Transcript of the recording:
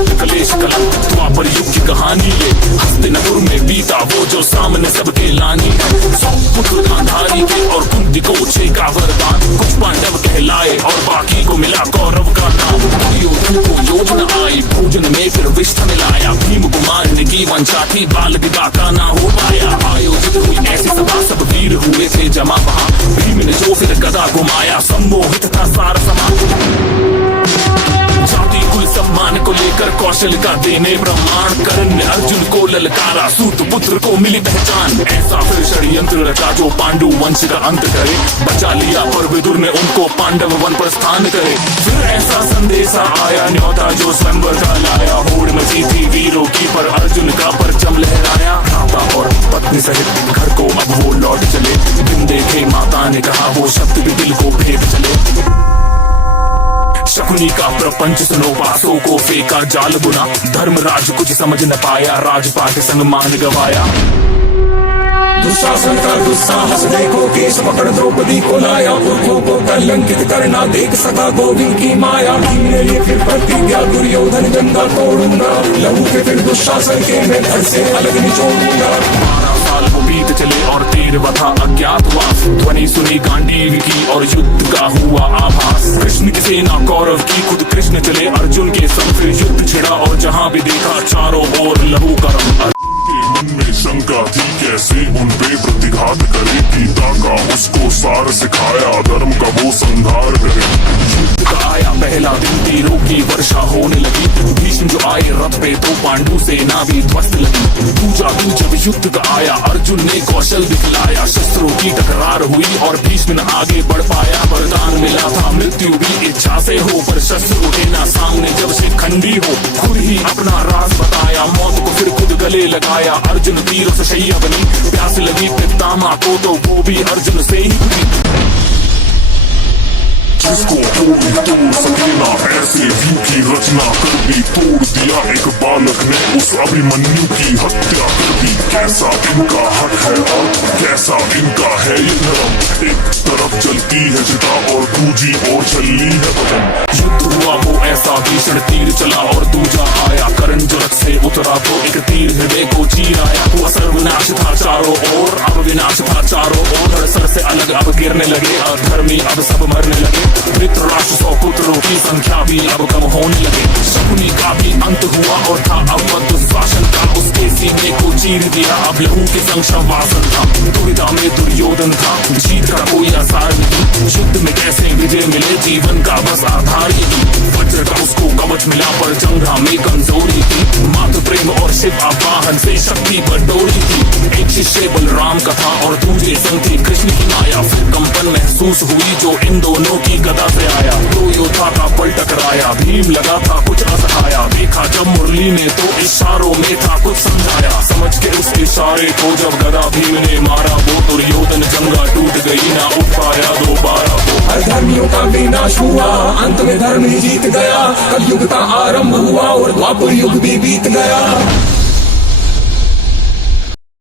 भक्त कलेश कलंक द्वापर युग की कहानी ये हस्तिनापुर में बीता वो जो सामने सबके लानी है। 100 पुत्र गांधारी के और कुंती को 6 का वरदान, कुछ पांडव कहलाए और बाकी को मिला कौरव का नाम। दुर्योधन को योजना आई भोजन में फिर विष्ठा मिलाया, भीम को मारने की वंशा थी बाल विवाह का ना हो पाया। आयोजित हुई ऐसी सभा सब वीर हुए थे जमा वहाँ, भीम ने जो फिर गदा घुमाया सम्मोहित था सारा समाज। जाति कुल सम्मान को लेकर कौशल का देने प्रमाण, कर्ण ने अर्जुन को ललकारा सूत पुत्र को मिली पहचान। ऐसा फिर षड्यंत्र रचा जो पांडु वंश का अंत करे, बचा लिया पर विदुर ने उनको पांडव वन पर स्थान करे। फिर ऐसा संदेशा आया न्योता जो स्वयंवर का लाया, होड़ मची थी वीरों की पर अर्जुन का परचम लहराया। भ्राता और पत्नी सहित घर को अब वो लौट चले, बिन देखे माता ने कहा वो शब्द भी दिल को भेद चले। शकुनी का प्रपंच सुनो पासों को फेंका जाल बुना, धर्मराज कुछ समझ न पाया राजपाट संग मान गवाया। दुशासन का दुस्साहस देखो, केश पकड़ द्रौपदी को लाया, पुरखों को कलंकित करना देख सका गोविंद की माया। भीम ने लिए फिर प्रतिज्ञा दुर्योधन गंगा तोड़ूंगा, लहू के फिर दुशासन के मैं घर से अलग निचोड़ूंगा। 12 साल वो बीत चले और 13वां था अज्ञातवास, ध्वनि सुनी गांडीव की और युद्ध का हुआ आभास। कृष्ण की सेना कौरव की खुद कृष्ण चले अर्जुन के संग, फिर युद्ध छिड़ा और जहां भी देखा चारों ओर लहू का रंग। मन में शंका थी कैसे उन पे प्रतिघात करे, गीता का उसको सार सिखाया धर्म का वो संहार करे। युद्ध का आया पहला दिन, तीरों की वर्षा होने लगी, भीष्म जो आए रथ पे तो पांडु सेना भी ध्वस्त लगी। दूसरा दिन जब युद्ध का आया अर्जुन ने कौशल दिखलाया, शस्त्रों की टकरार हुई और भीष्म न आगे बढ़ पाया। वरदान मिला था मृत्यु भी इच्छा से हो, पर शस्त्र उठे ना सामने जब से खंडी हो। खुद ही अपना राज बताया, मौत को फिर खुद गले लगाया। अर्जुन तीरों से शैया बनी, प्यास लगी पितामह को तो वो भी अर्जुन से ही हुई। जिसको कोई तोड़ सके ना ऐसे व्यू की रचना कर दी, तोड़ दिया एक बालक ने उस अभिमन्यु की हत्या कर दी। कैसा इनका हक है और कैसा इनका है ये धर्म, एक तरफ चलती है चिता और दूजी ओर चली है बदन। युद्ध हुआ वो ऐसा भीषण तीर चला और दूजा आया, कर्ण जो रथ से उतरा तो एक तीर हृदय को चीर आया। वो सर्वनाश था चारों ओर, अब विनाश था चारों ओर, सर से अलग अब गिरने लगे, अधर्मी अब सब मरने लगे। धृतराष्ट्र 100 पुत्रों की संख्या भी अब कम होने लगे। शकुनी का भी अंत हुआ और था अब दुशासन का, उसके सीने को चीर दिया अब लहू के संग शवासन था। दुविधा में दुर्योधन था, जीत का कोई आसार नहीं, युद्ध में कैसे विजय मिले जीवन का बस आधार ही। वज्र का उसको कवच मिला पर जंघा में कमजोरी थी, मातृ प्रेम और शिव आवाहन से शक्ति बटोरी थी। एक शिष्य बलराम का था और दूसरे संग थी कृष्ण की माया, फिर कंपन महसूस हुई जो इन दोनों की गदा से आया। दो योद्धा का पल टकराया, भीम लगा था कुछ असहाया, देखा जब मुरली ने तो इशारों में था कुछ समझाया। समझ के उस इशारे को जब गदा भीम ने मारा, वो दुर्योधन जंगा टूट गई ना उठ पाया दोबारा वो। अधर्मियों का विनाश हुआ, अंत में धर्म ही जीत गया, कलयुग का आरंभ हुआ और द्वापर युग भी बीत गया।